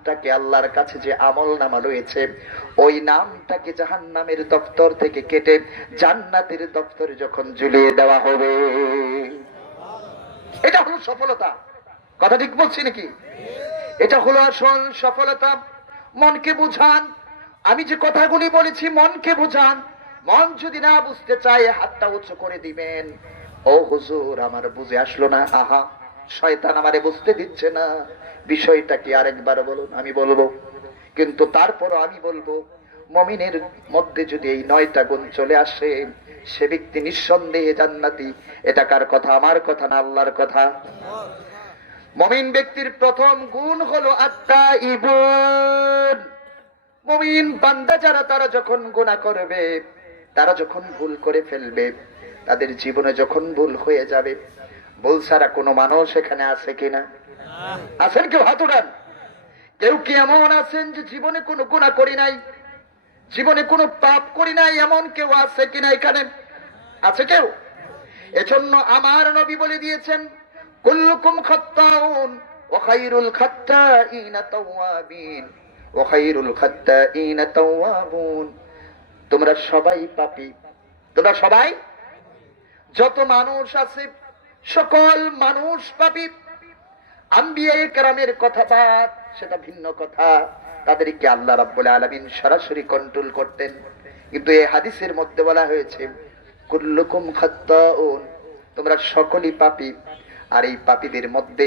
নামটাকে আল্লাহর কাছে যে আমল নামা রয়েছে, ওই নামটাকে জাহান্নামের দপ্তর থেকে কেটে জান্নাতের দপ্তরে যখন ঝুলিয়ে দেওয়া হবে, এটা হলো সফলতা। কথা ঠিক বলছি নাকি? এটা হলো আসল সফলতা। মনকে বুঝান, আমি যে কথাগুলি বলেছি মনকে বুঝান। মন যদি না বুঝতে চায় হাতটা উঁচু করে দিবেন, ও হুজুর আমার বুঝে আসলো না, আহা শয়তান আমারে বুঝতে দিচ্ছে না, বিষয়টা কি আরেকবার বলুন। আমি বলবো, কিন্তু তারপরও আমি বলবো, মুমিনের মধ্যে যদি এই 9টা গুণ চলে আসে, সে ব্যক্তি নিঃসন্দেহে জান্নাতি। এটা কার কথা? আমার কথা না আল্লাহর কথা? মুমিন ব্যক্তির প্রথম গুণ হলো আত-তাইবুন। মুমিন বান্দা যারা, তারা যখন গুনাহ করবে, তারা যখন ভুল করে ফেলবে, তাদের জীবনে যখন ভুল হয়ে যাবে, ভুল ছাড়া কোনো মানুষ এখানে আছে কিনা? আছেন কেউ? হাত উঠান। কেউ কি এমন আছেন যে জীবনে কোনো গুনাহ করি নাই, জীবনে কোনো পাপ করি নাই, এমন কেউ আছে কিনা এখানে? আছে কেউ? এজন্য আমার নবী বলে দিয়েছেন, কুল্লুকুম খাত্তাউন ওয়া খায়রুল খাত্তাইনা তাওয়াবিন ওয়া খায়রুল খাত্তাইনা তাওয়াবুন। তোমরা সবাই পাপী, তোমরা সবাই, যত মানুষ আছে সকল মানুষ পাপী। আম্বিয়ায়ে কেরামের কথা বাদ, সেটা ভিন্ন কথা, তাদেরকে আল্লাহ রাব্বুল আলামিন সরাসরি কন্ট্রোল করতেন। কিন্তু এই হাদিসের মধ্যে বলা হয়েছে কুল্লুকুম খাত্তাউন, তোমরা সকলেই পাপী। আর এই পাপীদের মধ্যে,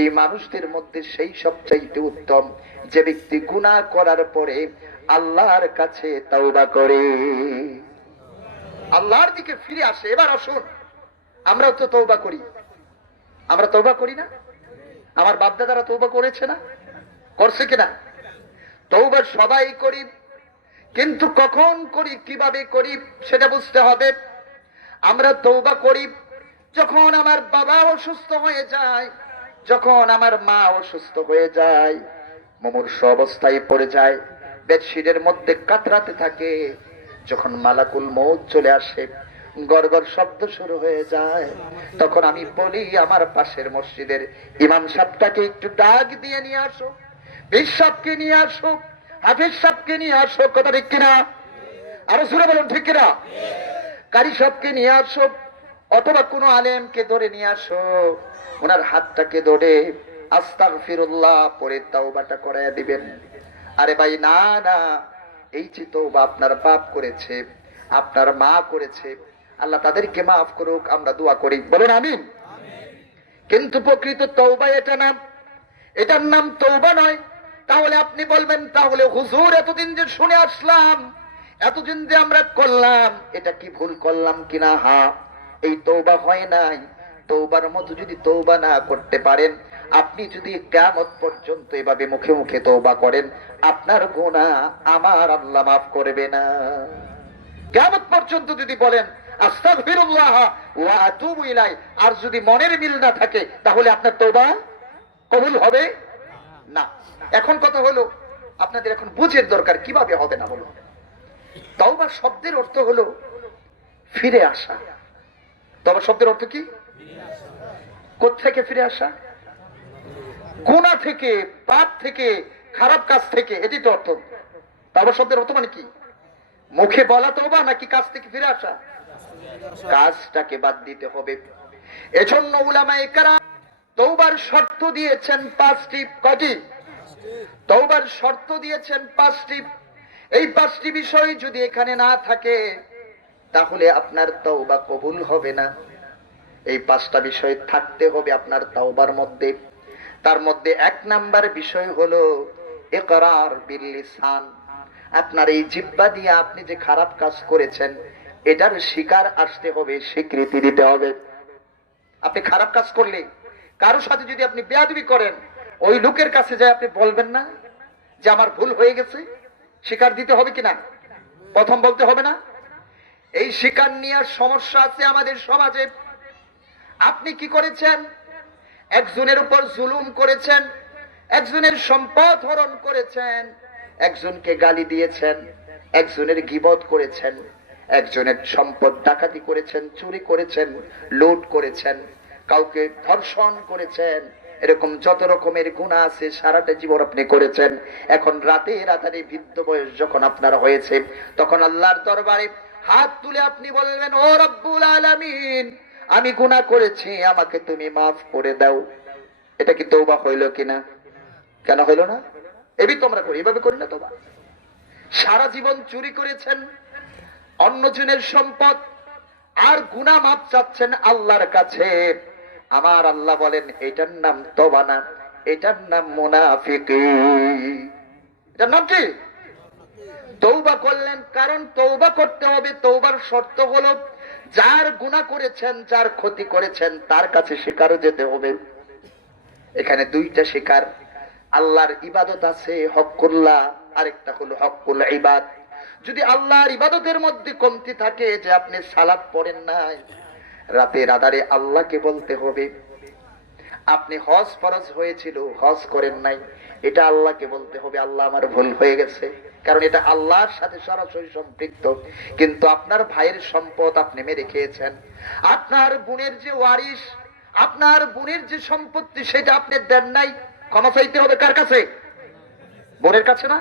এই মানুষদের মধ্যে সেই সবচাইতে উত্তম যে ব্যক্তি গুনাহ করার পরে আল্লাহর কাছে তাওবা করে, আল্লাহর দিকে ফিরে আসে। এবার আসুন, আমরাও তো তওবা করি, আমরা তওবা করি না? আমার বাপদাদারা তওবা করেছে না? করছে কিনা? তওবা সবাই করি, কিন্তু কখন করি, কিভাবে করি সেটা বুঝতে হবে। আমরা তওবা করি যখন আমার বাবা অসুস্থ হয়ে যায়, যখন আমার মা অসুস্থ হয়ে যায়, মুমূর্ষ অবস্থায় পড়ে যায়, বেডশিটের মধ্যে কাতরাতে থাকে, যখন মালাকুল মউত চলে আসে, গড়গড় শব্দ শুরু হয়ে যায়, তখন আমি বলি আমার পাশের মসজিদের ইমাম সাহেবটাকে একটু ডাক দিয়ে নিয়ে আসো, পীর সাহেবকে নিয়ে আসো, হাফেজ সাহেবকে নিয়ে আসো। কথা ঠিক কিনা? আরো জোরে বলুন, ঠিক কিনা? কারি সাহেবকে নিয়ে আসো, অথবা কোনো আলেমকে ধরে নিয়ে আসো, ওনার হাতটাকে ধরে আস্তাগফিরুল্লাহ পড়ে তাওবাটা করায়া দিবেন। আরে ভাই না না, এই যে তওবা আপনার বাপ করেছে, আপনার মা করেছে, আল্লাহ তাদেরকে মাফ করুক, আমরা দোয়া করি, বলুন আমিন। কিন্তু প্রকৃত তওবা এটা না, এটার নাম তওবা নয়। তাহলে আপনি বলবেন, তাহলে হুজুর এতদিন যে শুনে আসলাম, এতদিন যে আমরা করলাম, এটা কি ভুল করলাম কিনা? হ্যাঁ, এই তওবা হয় নাই। তওবার মতো যদি তওবা না করতে পারেন, আপনি যদি কিয়ামত পর্যন্ত এভাবে মুখে মুখে তওবা করেন, আপনার গুনাহ আমার আল্লাহ মাফ করবে না। কিয়ামত পর্যন্ত যদি বলেন আস্তাগফিরুল্লাহ ওয়া আতুবু ইলাই, আর যদি মনের মিল না থাকে, তাহলে আপনার তওবা কবুল হবে না। এখন কথা হলো, আপনাদের এখন বুঝের দরকার, কিভাবে হবে না বলো। তওবা শব্দের অর্থ হলো ফিরে আসা। তওবা শব্দের অর্থ কি? কোত্থেকে ফিরে আসা? গুনাহ থেকে, পাপ থেকে, খারাপ কাজ থেকে, এটি তো অর্থ। তওবা শব্দের অর্থ মানে কি? মুখে বলা তওবা নাকি কাজ থেকে ফিরে আসা? কাজটাকে বাদ দিতে হবে। এজন্য উলামায়ে কেরাম তওবার শর্ত দিয়েছেন 5টি। কয়টি? তওবার শর্ত দিয়েছেন 5টি। এই 5টি বিষয় যদি এখানে না থাকে, তাহলে আপনার তওবা কবুল হবে না। এই 5টা বিষয় থাকতে হবে আপনার তওবার মধ্যে। তার মধ্যে 1 নাম্বার বিষয় হলো ইকরার বিল লিসান। আপনার এই জিহ্বা দিয়ে আপনি যে খারাপ কাজ করেছেন, এটার স্বীকার আসতে হবে, স্বীকৃতি দিতে হবে। আপনি খারাপ কাজ করলে, কারোর সাথে যদি আপনি বেয়াদবি করেন, ওই লোকের কাছে যায় আপনি বলবেন না যে আমার ভুল হয়ে গেছে? স্বীকার দিতে হবে কিনা? প্রথম বলতে হবে না? এই স্বীকার নেওয়ার সমস্যা আছে আমাদের সমাজে। আপনি কি করেছেন? একজনের উপর জুলুম করেছেন, একজনের সম্পদ হরণ করেছেন, একজনকে গালি দিয়েছেন, একজনের গীবত করেছেন, একজনের সম্পদ ডাকাতি করেছেন, চুরি করেছেন, লুট করেছেন, কাউকে ধর্ষণ করেছেন, এরকম যত রকমের গুনাহ আছে সারাটা জীবন আপনি করেছেন, এখন রাতে রাতারে বৃদ্ধ বয়স যখন আপনার হয়েছে, তখন আল্লাহর দরবারে হাত তুলে আপনি বলবেন, ও রব্বুল আলামিন, আমি গুনাহ করেছি, আমাকে তুমি মাফ করে দাও। এটা কি তওবা হইল কিনা? কেন হইল না? এবি তোমরা করি, এভাবে করি না তওবা। সারা জীবন চুরি করেছেন অন্যজনের সম্পদ, আর গুনাহ মাফ চাচ্ছেন আল্লাহর কাছে। আমার আল্লাহ বলেন এটার নাম তওবা না, এটার নাম মুনাফিকি। এটার নাম কি? তওবা করলেন, কারণ তওবা করতে হবে। তওবার শর্ত হলো যার গুনাহ করেছেন, যার ক্ষতি করেছেন, তার কাছে স্বীকার যেতে হবে। এখানে দুইটা স্বীকার, আল্লাহর ইবাদত আছে হক্কুল্লাহ, আরেকটা হলো হক্কুল ইবাদ। যদি আল্লাহর ইবাদতের মধ্যে কমতি থাকে, যে আপনি সালাত পড়েন নাই, রাতে রাদারে আল্লাহকে বলতে হবে। আপনি হজ ফরজ হয়েছিল, হজ করেন নাই, এটা আল্লাহকে বলতে হবে, আল্লাহ আমার ভুল হয়ে গেছে, কারণ এটা আল্লাহর সাথে সরাসরি সম্পৃক্ত। কিন্তু আপনার ভাইয়ের সম্পদ আপনি মেরে খেয়েছেন, আপনার বোনের যে ওয়ারিশ, আপনার বোনের যে সম্পত্তি সেটা আপনি দেন নাই, ক্ষমা চাইতে হবে কার কাছে? বোনের কাছে না?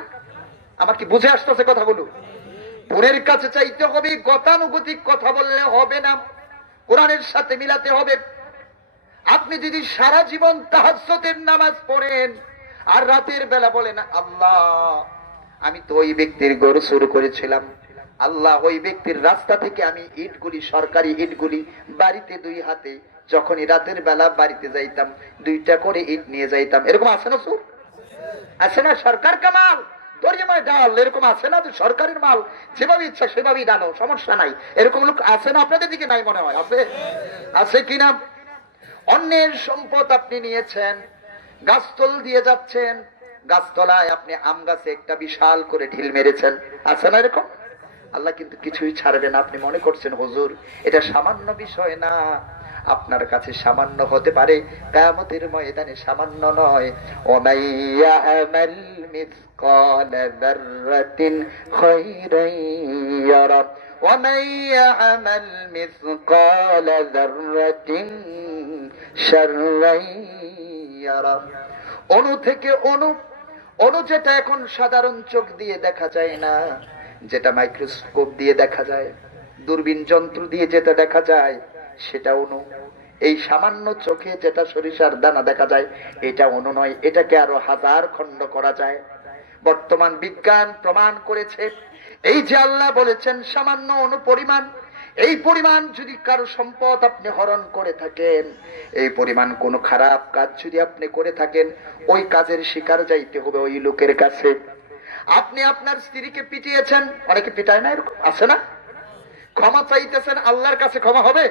আমার কি বুঝে আসতেছে কথা বলু? বোনের কাছে চাইতে হবে। গতানুগতিক কথা বললে হবে না, কোরআনের সাথে মিলাতে হবে। আপনি যদি সারা জীবন তাহাজ্জুদের নামাজ পড়েন আর রাতের বেলা বলেন, আল্লাহ আমি তো ওই ব্যক্তির গরু চুরি করেছিলাম, আল্লাহ ওই ব্যক্তির রাস্তা থেকে আমি ইটগুলি, সরকারি ইটগুলি বাড়িতে দুই হাতে, যখনই রাতের বেলা বাড়িতে যাইতাম, দুইটা করে ইট নিয়ে যাইতাম। এরকম আছে না সুর? আছে না? সরকার কামাল দরিয়ামায় ডাল, এরকম আছে না? যে সরকারের মাল যেভাবে ইচ্ছা সেভাবেই ডালো, সমস্যা নাই, এরকম লোক আছে না? আপনাদের দিকে নাই মনে হয়, আছে? আছে কিনা? অন্যের সম্পদ আপনি নিয়েছেন, গাছতল দিয়ে যাচ্ছেন, গাছতলায় আপনি আম গাছে একটা বিশাল করে ঢিল মেরেছেন, আছে না এরকম? আল্লাহ কিন্তু কিছুই ছাড়বে না। আপনি মনে করছেন হুজুর এটা সামান্য বিষয় না, আপনার কাছে সামান্য হতে পারে, কিয়ামতের ময়দানে সামান্য নয়। ওমাইয়া আমাল মিসকালা যাররাতিন খায়রান ইয়ারা ওমাইয়া আমাল মিসকালা যাররাতিন শাররান ইয়ারা। অণু থেকে অণু, অণু যেটা এখন সাধারণ চোখ দিয়ে দেখা যায় না, যেটা মাইক্রোস্কোপ দিয়ে দেখা যায়, দূরবীন যন্ত্র দিয়ে যেটা দেখা যায়, সেটা অণু। এই সামান্য চোখে যেটা সরিষার দানা দেখা যায়, এটা অণু নয়, এটাকে আরো হাজার খণ্ড করা যায়। বর্তমান বিজ্ঞান প্রমাণ করেছে, এই যে আল্লাহ বলেছেন সামান্য অণু পরিমাণ, এই পরিমাণ যদি কারো সম্পদ আপনি হরণ করে থাকেন, এই পরিমাণ কোনো খারাপ কাজ যদি আপনি করে থাকেন, ওই কাজের শিকার যাইতে হবে ওই লোকের কাছে। আপনি আপনার স্ত্রীকে পিটিয়েছেন, অনেকে পিটায় না, এরকম আছে না? ক্ষমা চাইতেছেন, আল্লাহর কাছে ক্ষমা হবে?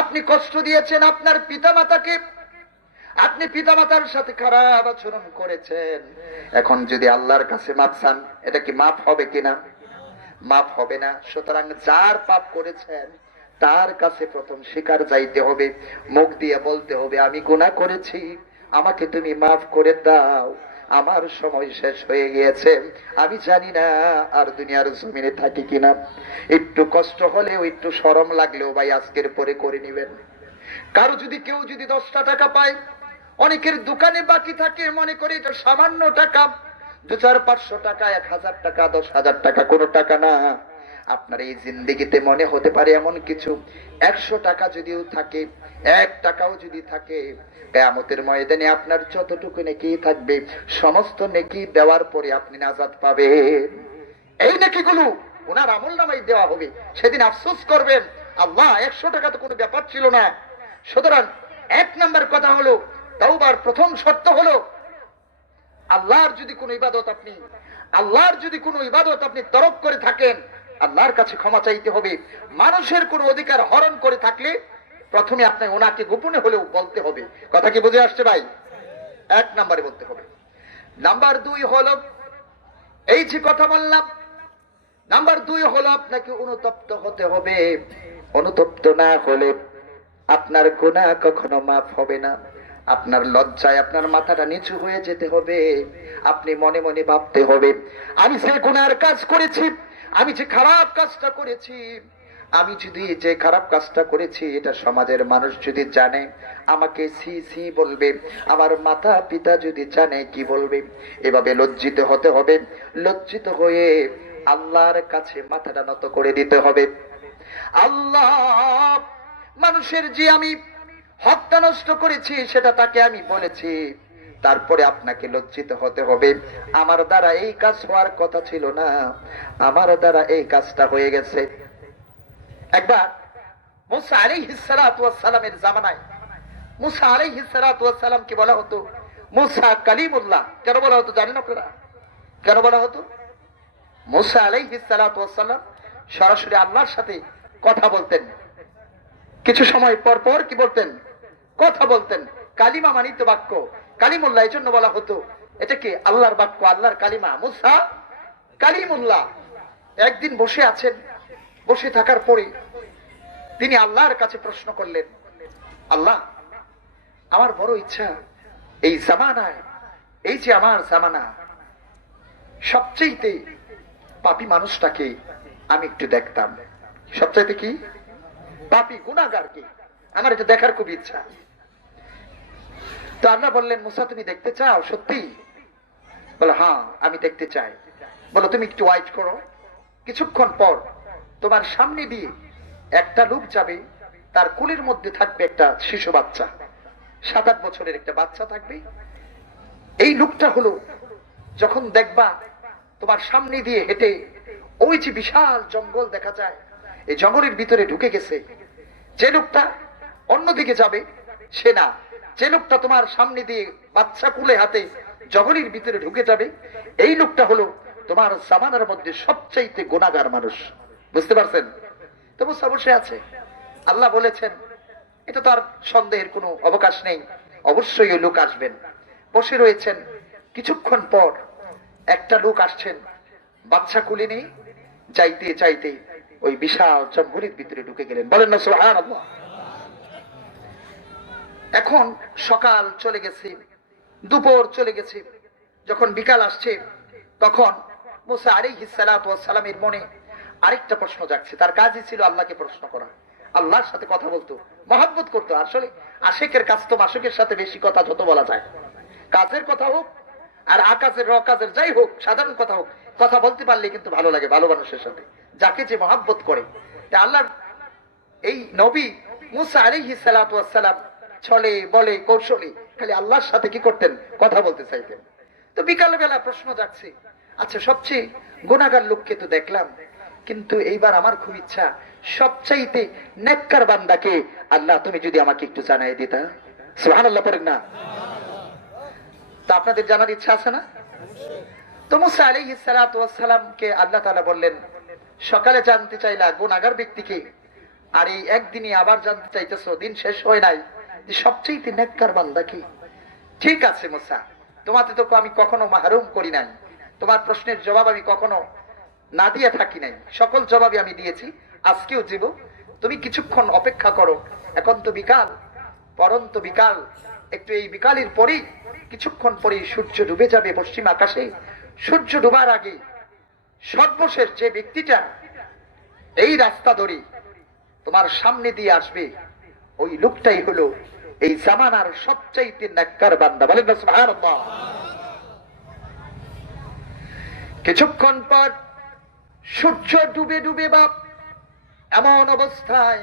আপনি কষ্ট দিয়েছেন আপনার পিতামাতাকে, আপনি পিতামাতার সাথে খারাপ আচরণ করেছেন, এখন যদি আল্লাহর কাছে মাপ চান, এটা কি মাপ হবে কিনা? মাপ হবে না। সুতরাং যার পাপ করেছেন তার কাছে প্রথম স্বীকার যাইতে হবে, মুখ দিয়ে বলতে হবে আমি গুনাহ করেছি, আমাকে তুমি মাফ করে দাও, আমার সময় শেষ হয়ে গিয়েছে, আমি জানি না আর দুনিয়ার জমিনে থাকি কিনা। একটু কষ্ট হলেও, একটু শরম লাগলেও ভাই আজকের পরে করে নিবেন। কারো যদি কেউ যদি 10টা টাকা পায়, অনেকের দোকানে বাকি থাকে, মনে করে এটা সামান্য টাকা, 200-500 টাকা, 1000 টাকা, 10,000 টাকা কোনো টাকা না। আপনার এই জিন্দেগিতে মনে হতে পারে এমন কিছু, 100 টাকা যদিও থাকে, 1 টাকাও যদি থাকে, কিয়ামতের ময়দানে আপনার যতটুকু নেকি থাকবে, সমস্ত নেকি দেওয়ার পরে আপনি নাজাত পাবেন। এই নেকিগুলো ওনার আমলনামায় দেওয়া হবে, সেদিন আফসোস করবেন, আল্লাহ 100 টাকা তো কোনো ব্যাপার ছিল না। সুতরাং 1 নম্বর কথা হলো, তওবার প্রথম শর্ত হলো, আল্লাহর যদি কোনো ইবাদত আপনি তরক করে থাকেন, আল্লাহর কাছে ক্ষমা চাইতে হবে। মানুষের কোনো অধিকার হরণ করে থাকলে প্রথমে আপনি ওনাকে গোপনে হলেও বলতে হবে। কথা কি বুঝে আসছে ভাই? 1 নম্বরে বলতে হবে। নাম্বার 2 হলো, এই যে কথা বললাম, নাম্বার 2 হলো আপনাকে অনুতপ্ত হতে হবে। অনুতপ্ত না হলে আপনার গুনাহ কখনো মাফ হবে না। আপনার লজ্জায় আপনার মাথাটা নিচু হয়ে যেতে হবে। আপনি মনে মনে ভাবতে হবে, আমি যে গুনার কাজ করেছি, আমি যে খারাপ কাজটা করেছি, আমি যদি যে খারাপ কাজটা করেছি এটা সমাজের মানুষ যদি জানে আমাকে সি সি বলবে, আমার মাতা পিতা যদি জানে কি বলবে। এভাবে লজ্জিত হতে হবে, লজ্জিত হয়ে আল্লাহর কাছে মাথাটা নত করে দিতে হবে। আল্লাহ, মানুষের যে আমি হত্যা নষ্ট করেছি সেটা তাকে আমি বলেছি, তারপরে আপনাকে লজ্জিত হতে হবে, আমার দ্বারা এই কাজ হওয়ার কথা ছিল না, আমার দ্বারা এই কাজটা হয়ে গেছে। একবার মুসা আলাইহিস সালাতু ওয়াস সালামের জামানায় মুসা আলাইহিস সালাতু ওয়াস সালামকে বলা হতো মুসা কালিমুল্লাহ। কেন বলা হতো জানেন আপনারা? কেন বলা হতো? মুসা আলাইহিস সালাতু ওয়াস সালাম সরাসরি আল্লাহর সাথে কথা বলতেন, কিছু সময় পর পর কি বলতেন? কথা বলতেন। কালিমা মানিত বাক্য, কালিমুল্লাহ, এই জন্য বলা হতো এটা কি আল্লাহর বাক্য, আল্লাহর কালিমা, মুসা কালিমুল্লাহ। একদিন বসে আছেন, বসে থাকার পরে তিনি আল্লাহর কাছে প্রশ্ন করলেন, আল্লাহ, আমার বড় ইচ্ছা এই জামানায়, এই যে আমার জামানা, সবচেয়ে পাপী মানুষটাকে আমি একটু দেখতাম। সবচাইতে কি পাপী, গুনাহগারকে আমার এটা দেখার খুব ইচ্ছা। তো আল্লাহ বললেন, মুসা তুমি দেখতে চাও সত্যি? বলে হ্যাঁ আমি দেখতে চাই। বলো তুমি একটু ওয়াইট করো, কিছুক্ষণ পর তোমার সামনে দিয়ে একটা লোক যাবে, তার কোলের মধ্যে থাকবে একটা শিশু বাচ্চা, 7-8 বছরের একটা বাচ্চা থাকবে। এই লোকটা হলো, যখন দেখবা তোমার সামনে দিয়ে হেঁটে ওই যে বিশাল জঙ্গল দেখা যায়, এই জঙ্গলের ভিতরে ঢুকে গেছে, যে লোকটা অন্যদিকে যাবে সে না, যে লোকটা তোমার সামনে দিয়ে বাচ্চা কুলে হাতে জঙ্গলের ভিতরে ঢুকে যাবে, এই লোকটা হলো তোমার জামানার মধ্যে সবচাইতে গুনাহগার মানুষ। বুঝতে পারছেন? তো মুসা বসে আছে, আল্লাহ বলেছেন এটা তো আর সন্দেহের কোনো অবকাশ নেই, অবশ্যই ওই লোক আসবেন। বসে রয়েছেন, কিছুক্ষণ পর একটা লোক আসছেন, বাচ্চা কুলে নিয়ে চাইতে চাইতে ওই বিশাল জঙ্গলের ভিতরে ঢুকে গেলেন। বলেন না সুবহানাল্লাহ। এখন সকাল চলে গেছে, দুপুর চলে গেছে, যখন বিকাল আসছে তখন মুসা আলাইহিস সালাতু ওয়াস সালামের মনে আরেকটা প্রশ্ন জাগছে। তার কাজই ছিল আল্লাহকে প্রশ্ন করা, আল্লাহর সাথে কথা বলতো, মহব্বত করতো। আসলে আশিকের কাজ তো মাসুকের সাথে বেশি কথা যত বলা যায়, কাজের কথা হোক আর আকাশের রকাজের যাই হোক, সাধারণ কথা হোক, কথা বলতে পারলে কিন্তু ভালো লাগে ভালো মানুষের সাথে, যাকে যে মহব্বত করে। আল্লাহর এই নবী মুসা আলাইহিস সালাতু ওয়াস সালাম ছলে বলে কৌশলে খালি আল্লাহর সাথে কি করতেন? কথা বলতে চাইতেন। তো বিকাল বেলা প্রশ্ন যাচ্ছে, আচ্ছা সবচেয়ে গুনাহগার লোককে তো দেখলাম, কিন্তু এইবার আমার খুব ইচ্ছা সবচাইতে নেককার বান্দাকে, আল্লাহ তুমি যদি আমাকে একটু জানাই দিতা। সুবহানাল্লাহ পড়েন না? তা আপনাদের জানার ইচ্ছা আছে না? তো মুসা আলাইহিস সালাতু ওয়াস সালামকে আল্লাহ তাআলা বললেন, সকালে জানতে চাইলা গুনাহগার ব্যক্তিকে, আর এই একদিনই আবার জানতে চাইতেছো, দিন শেষ হয় নাই, যে সবচেয়ে নেককার বান্দা কি? ঠিক আছে মুসা, তোমাকে তো আমি কখনো মাহরুম করি নাই, তোমার প্রশ্নের জবাব আমি কখনো না দিয়ে থাকি নাই, সকল জবাবই আমি দিয়েছি, আজকেও দিব। তুমি কিছুক্ষণ অপেক্ষা করো, এখন তো বিকাল, পরন্ত বিকাল, একটু এই বিকালের পরেই কিছুক্ষণ পরেই সূর্য ডুবে যাবে পশ্চিম আকাশে। সূর্য ডুবার আগে সর্বশেষ যে ব্যক্তিটা এই রাস্তা ধরে তোমার সামনে দিয়ে আসবে, ওই লোকটাই হলো এই জামানার সবচাইতে নেককার বান্দা। বলেন না সুবহানাল্লাহ। কিছুক্ষণ পর সূর্য ডুবে ডুবে বাপ এমন অবস্থায়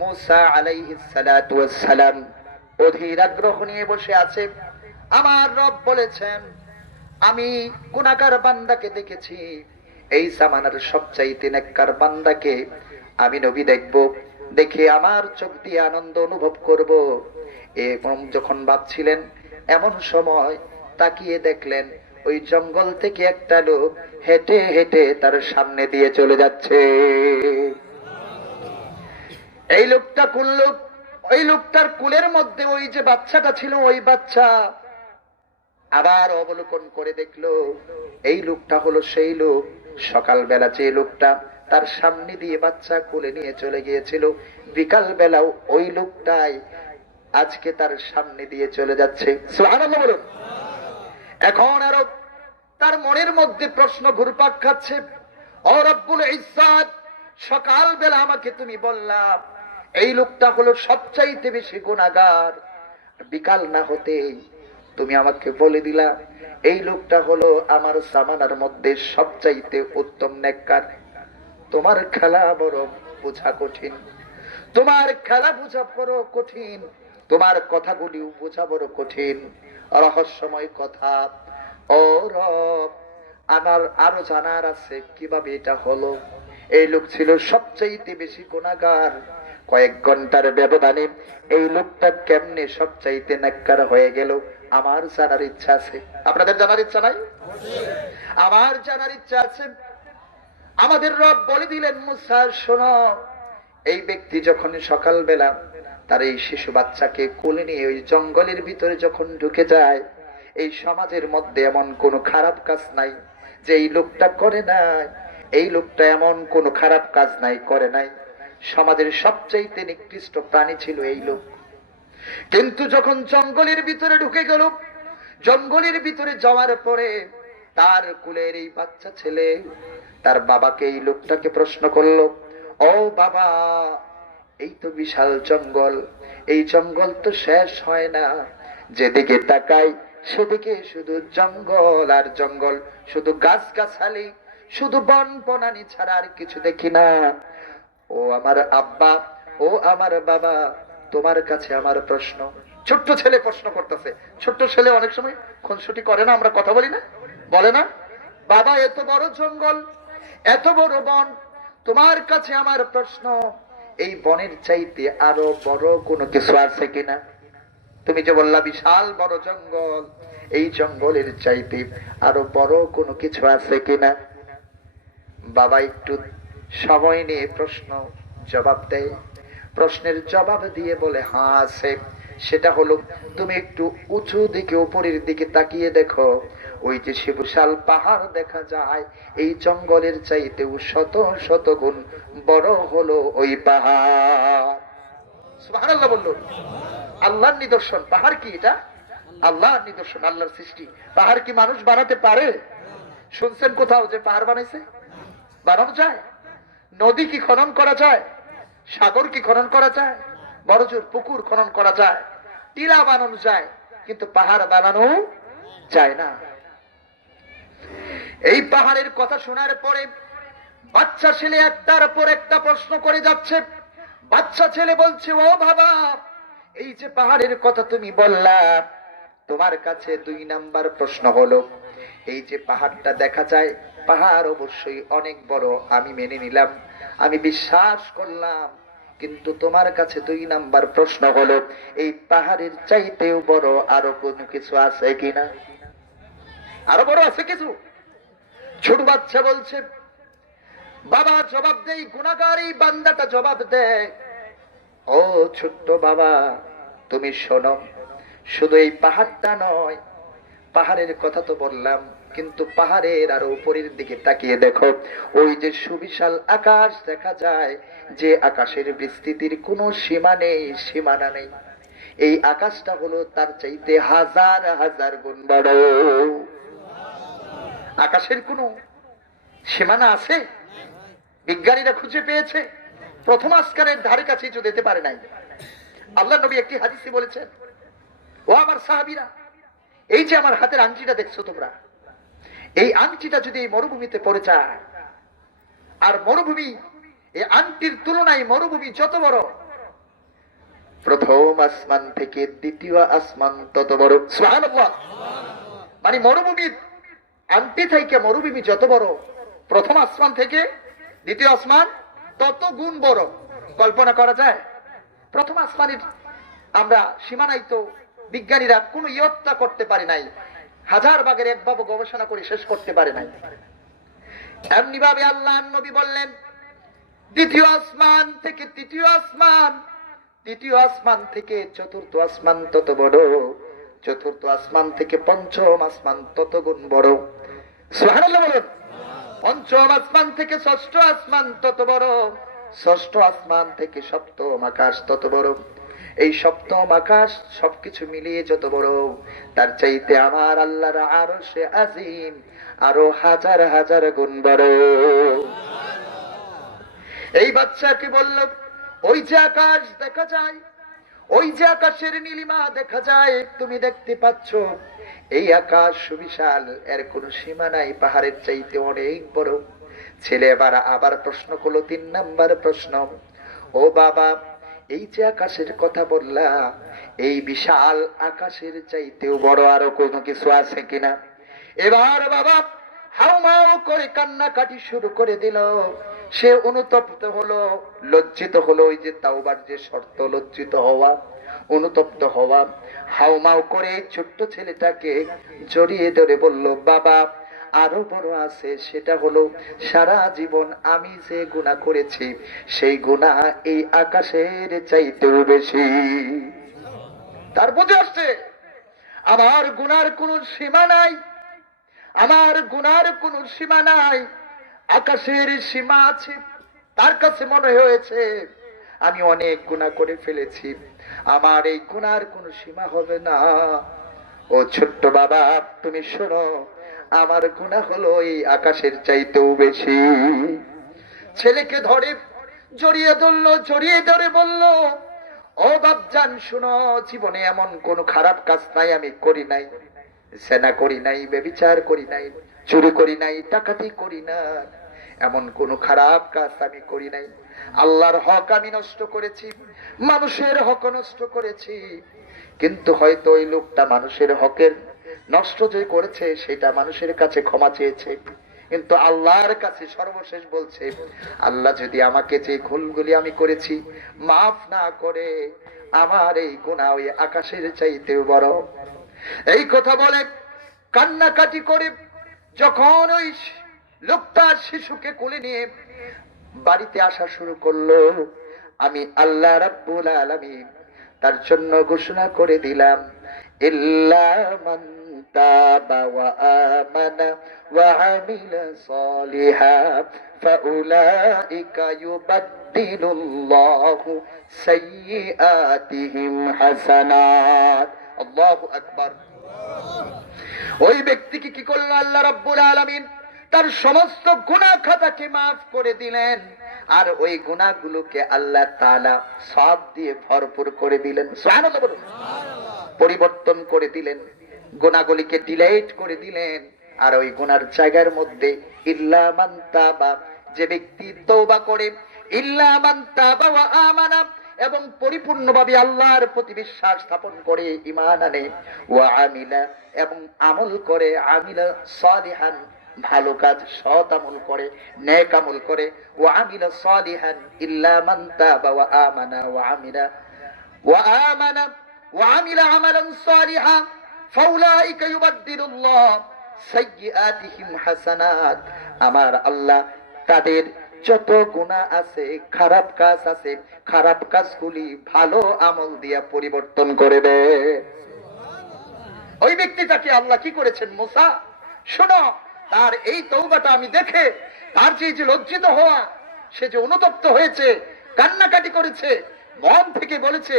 মুসা আলাইহিস সালাতু ওয়াস সালাম অধীর আগ্রহ নিয়ে বসে আছে। আমার রব বলেছেন আমি গুনাহগার বান্দাকে দেখেছি, এই জামানার সবচাইতে নেককার বান্দাকে আমি নবী দেখব, দেখে আমার চোখ দিয়ে আনন্দ অনুভব করব। এবং যখন ভাবছিলেন এমন সময় তাকিয়ে দেখলেন ওই জঙ্গল থেকে একটা লোক হেঁটে হেঁটে তার সামনে দিয়ে চলে যাচ্ছে। এই লোকটা কোন লোক? ওই লোকটার কুলের মধ্যে ওই যে বাচ্চাটা ছিল, ওই বাচ্চা। আবার অবলোকন করে দেখলো এই লোকটা হলো সেই লোক সকালবেলা যে লোকটা তার সামনে দিয়ে বাচ্চা কোলে নিয়ে চলে গিয়েছিল, বিকাল বেলাও ওই লোকটাই আজকে তার সামনে দিয়ে চলে যাচ্ছে। সুবহানাল্লাহ বলুন। এখন আরো তার মনের মধ্যে প্রশ্ন ঘুরপাক খাচ্ছে, ও রব্বুল ইজ্জাত, সকালবেলা আমাকে তুমি বললাম এই লোকটা হলো সবচাইতে বেশি গুনাহগার, বিকাল না হতেই তুমি আমাকে বলে দিলা এই লোকটা হলো আমার জামানার মধ্যে সবচাইতে উত্তম নেককার। তোমার খেলা বড় বোঝা কঠিন, তোমার খেলা বোঝা বড় কঠিন, তোমার কথাগুলি বোঝা বড় কঠিন, রহস্যময় কথা। ও রব, আমার আরো জানার আছে কিভাবে এটা হলো। এই লোক ছিল সবচাইতে বেশি গুনাহগার, কয়েক ঘন্টার ব্যবধানে এই লোকটা কেমনে সবচাইতে নেককার হয়ে গেল আমার জানার ইচ্ছা আছে। আপনাদের জানার ইচ্ছা নাই? আমার জানার ইচ্ছা আছে। আমাদের রব বলে দিলেন, মুসা শোনো, এই ব্যক্তি যখন সকালবেলা তার এই শিশু বাচ্চাকে কোলে নিয়ে ওই জঙ্গলের ভিতরে যখন ঢুকে যায়, এই সমাজের মধ্যে এমন কোনো খারাপ কাজ নাই যে এই লোকটা করে নাই। এই লোকটা এমন কোনো খারাপ কাজ নাই করে নাই। সমাজের সবচাইতে নিকৃষ্ট প্রাণী ছিল এই লোক। কিন্তু যখন জঙ্গলের ভিতরে ঢুকে গেল, জঙ্গলের ভিতরে যাওয়ার পরে তার কুলের এই বাচ্চা ছেলে তার বাবাকে এই লোকটাকে প্রশ্ন করলো, ও বাবা, এই তো বিশাল জঙ্গল, এই জঙ্গল তো শেষ হয় না, যেদিকে তাকাই সেদিকে শুধু জঙ্গল আর জঙ্গল, শুধু গাছ গাছালি, শুধু বন বনানি ছাড়া আর কিছু দেখি না। ও আমার আব্বা, ও আমার বাবা, তোমার কাছে আমার প্রশ্ন। ছোট্ট ছেলে প্রশ্ন করতেছে। ছোট্ট ছেলে অনেক সময় খুনসুটি করে না, আমরা কথা বলি না, বলে না, বাবা এত বড় জঙ্গল, এত বড় বন, তোমার কাছে আমার প্রশ্ন, এই বনের চাইতে আরো বড় কোনো কিছু আছে কিনা? তুমি যে বললা বিশাল বড় জঙ্গল, এই জঙ্গলের চাইতে আরো বড় কোনো কিছু আছে কিনা? বাবা একটু সময় নিয়ে প্রশ্ন জবাব দেয়। প্রশ্নের জবাব দিয়ে বলে, হ্যাঁ আছে। সেটা হলো, তুমি একটু উঁচু দিকে উপরের দিকে তাকিয়ে দেখো, ওই যে বিশাল পাহাড় দেখা যায়, এই জঙ্গলের চাইতেও শত শত গুণ বড় হলো ওই পাহাড়। সুবহানাল্লাহ বললো। আল্লাহর নিদর্শন। পাহাড় কি? এটা আল্লাহর নিদর্শন, আল্লাহর সৃষ্টি। পাহাড় কি মানুষ বানাতে পারে? শুনছেন কোথাও যে পাহাড় বানাইছে? বানানো যায়? নদী কি খনন করা যায়? সাগর কি খনন করা যায়? বড়জোর পুকুর খনন করা যায়, টিলা বানানো যায়, কিন্তু পাহাড় বানানো যায় না। এই পাহাড়ের কথা শোনার পরে বাচ্চা ছেলে একটার পর একটা প্রশ্ন করে যাচ্ছে। বাচ্চা ছেলে বলছে, ও বাবা, এই যে পাহাড়ের কথা তুমি বললা, তোমার কাছে 2 নাম্বার প্রশ্ন হলো, এই যে পাহাড়টা দেখা যায়, পাহাড় অবশ্যই অনেক বড়, আমি মেনে নিলাম, আমি বিশ্বাস করলাম, কিন্তু তোমার কাছে 2 নাম্বার প্রশ্ন হলো, এই পাহাড়ের চাইতেও বড় আরো কোনো কিছু আছে কিনা? আরো বড় আছে কিছু? ছোট বাচ্চা বলছে, বাবা জবাব দেই, গুনাহগার এই বান্দাটা জবাব দেয়, ও ছোট্ট বাবা, তুমি শোনো, শুধু এই পাহাড়টা নয়, পাহাড়ের কথা তো বললাম, কিন্তু পাহাড়ের আরো উপরের দিকে তাকিয়ে দেখো, ওই যে সুবিশাল আকাশ দেখা যায়, যে আকাশের বিস্তৃতির কোনো সীমা নেই, সীমানা নেই, এই আকাশটা হলো তার চাইতে হাজার হাজার গুণ বড়। আকাশের কোনো সীমানা আছে? বিজ্ঞানীরা খুঁজে পেয়েছে, প্রথম আসমানের ধারে কাছে যেতে পারে নাই। আল্লাহ নবী একটি হাদিসে বলেছেন, ও আমার সাহাবীরা, এই যে আমার হাতের আংটিটা দেখছো তোমরা, এই আংটিটা যদি এই মরুভূমিতে পড়ে যায়, আর মরুভূমি, এই আংটির তুলনায় মরুভূমি যত বড়, প্রথম আসমান থেকে দ্বিতীয় আসমান তত বড়। সুবহানাল্লাহ। মানে মরুভূমির আংটি থেকে মরুভূমি যত বড়, প্রথম আসমান থেকে দ্বিতীয় আসমান তত গুণ বড়। কল্পনা করা যায়? প্রথম আসমানের আমরা সীমানায় তো বিজ্ঞানীরা কোনো ইয়ত্তা করতে পারে নাই, হাজার ভাগের এক ভাগ গবেষণা করে শেষ করতে পারে নাই। এমনি ভাবে আল্লাহর নবী বললেন, দ্বিতীয় আসমান থেকে তৃতীয় আসমান, তৃতীয় আসমান থেকে চতুর্থ আসমান তত বড়, চতুর্থ আসমান থেকে পঞ্চম আসমান তত গুণ বড়। সুবহানাল্লাহ বলুন। পঞ্চম আসমান থেকে ষষ্ঠ আসমান তত বড়, ষষ্ঠ আসমান থেকে সপ্তম আকাশ তত বড়, এই সপ্তম আকাশ সবকিছু মিলিয়ে যত বড়, তার চাইতে আমার আল্লাহর আরশে আজিম আরো হাজার হাজার গুণ বড়। এই বাচ্চাকে বলল, ওই যে আকাশ দেখা যায়, ওই যে আকাশের নীলিমা দেখা যায়, তুমি দেখতে পাচ্ছ এই আকাশ সুবিশাল, এর কোনো সীমা নাই, পাহাড়ের চাইতে অনেক বড়। ছেলে আবার প্রশ্ন করলো, 3 নাম্বার প্রশ্ন, ও বাবা, এই যে আকাশের কথা বললা, এই বিশাল আকাশের চাইতেও বড় আরো কোনো কিছু আছে কিনা? এবার বাবা হাউমাউ করে কান্নাকাটি শুরু করে দিল। সে অনুতপ্ত হলো, লজ্জিত হলো। ওই যে তাওবার যে শর্ত, লজ্জিত হওয়া, অনুতপ্ত হওয়া। হাউমাউ করে ছোট্ট ছেলেটাকে জড়িয়ে ধরে বলল, বাবা আরো বড় আছে, সেটা হলো সারা জীবন আমি যে গুনাহ করেছি, সেই গুনাহ এই আকাশের চাইতেও বেশি। তার বুঝে আসছে আমার গুনার কোনো সীমা নাই, আমার গুনার কোনো সীমা নাই, আকাশের সীমা আছে। তার কাছে মনে হয়েছে আমি অনেক গুনাহ করে ফেলেছি, আমার এই গুনার কোনো সীমা হবে না। ও ছোট্ট বাবা, তুমি শোনো, আমার গুনাহ হলো এই আকাশের চাইতেও বেশি। ছেলেকে ধরে জড়িয়ে ধরলো, জড়িয়ে ধরে বলল, ও বাপজান শোনো, জীবনে এমন কোন খারাপ কাজ নাই আমি করি নাই, জেনা করি নাই, ব্যভিচার করি নাই, চুরি করি নাই, ডাকাতি করি না, এমন কোন খারাপ কাজ আমি করি নাই। আল্লাহর হক আমি নষ্ট করেছি, মানুষের হক নষ্ট করেছি, কিন্তু হয়তো ওই লোকটা মানুষের হকের নষ্ট যে করেছে সেটা মানুষের কাছে ক্ষমা চেয়েছে, কিন্তু আল্লাহর কাছে সর্বশেষ বলছে, আল্লাহ যদি আমাকে যে ভুলগুলি আমি করেছি মাফ না করে, আমার এই গুনাহ ওই আকাশের চাইতেও বড়। এই কথা বলে কান্নাকাটি করে যখন ওই লোকটা শিশুকে কোলে নিয়ে বাড়িতে আসা শুরু করলো, আমি আল্লাহ রাব্বুল আলামিন তার জন্য ঘোষণা করে দিলাম, ইল্লা মান তাবা ওয়া আমানা ওয়া আমিলা সালিহান ফাউলাইকা ইউবাদদিলুল্লাহু সাইয়্যাতিহিম হাসানাত। আল্লাহু আকবার। ওই ব্যক্তিকে কি করলেন আল্লাহ রাব্বুল আলামিন? তার সমস্ত গুনাহ খাতাকে মাফ করে দিলেন, আর ওই গুনাহগুলোকে আল্লাহ তাআলা সওয়াব দিয়ে ভরপুর করে দিলেন। সুবহানাল্লাহ বলুন। পরিবর্তন করে দিলেন, গুনাহগুলিকে ডিলিট করে দিলেন। আর ওই গুনার জায়গার মধ্যে ইল্লা মান তাবা, যে ব্যক্তি তওবা করে, ইল্লা মান তাবা ওয়া আমানা, এবং পরিপূর্ণভাবে আল্লাহর প্রতি বিশ্বাস স্থাপন করে, ঈমান আনে, ওয়া আমিলা, এবং আমল করে, আমিলা সালিহান, ভালো কাজ, সৎ আমল করে, নেক আমল করে, ওয়া আমিলা সালিহান, ইল্লা মান তাবা ওয়া আমানা ওয়া আমিলা ওয়া আমিলা আমালান সালিহা ফাউলাইকা ইউবাদদিলুল্লাহ সাইয়্যাতিহিম হাসানাত। আমার আল্লাহ তাদের যত গুনাহ আছে, খারাপ কাজ আছে, খারাপ কাজগুলি ভালো আমল দিয়া পরিবর্তন করে দেয়। ওই ব্যক্তিটাকে আল্লাহ কি করেছেন? মুসা, শোনো, তার এই তওবাটা আমি দেখে, তার যে লজ্জিত হওয়া, সে যে অনুতপ্ত হয়েছে, কান্নাকাটি করেছে, মন থেকে বলেছে,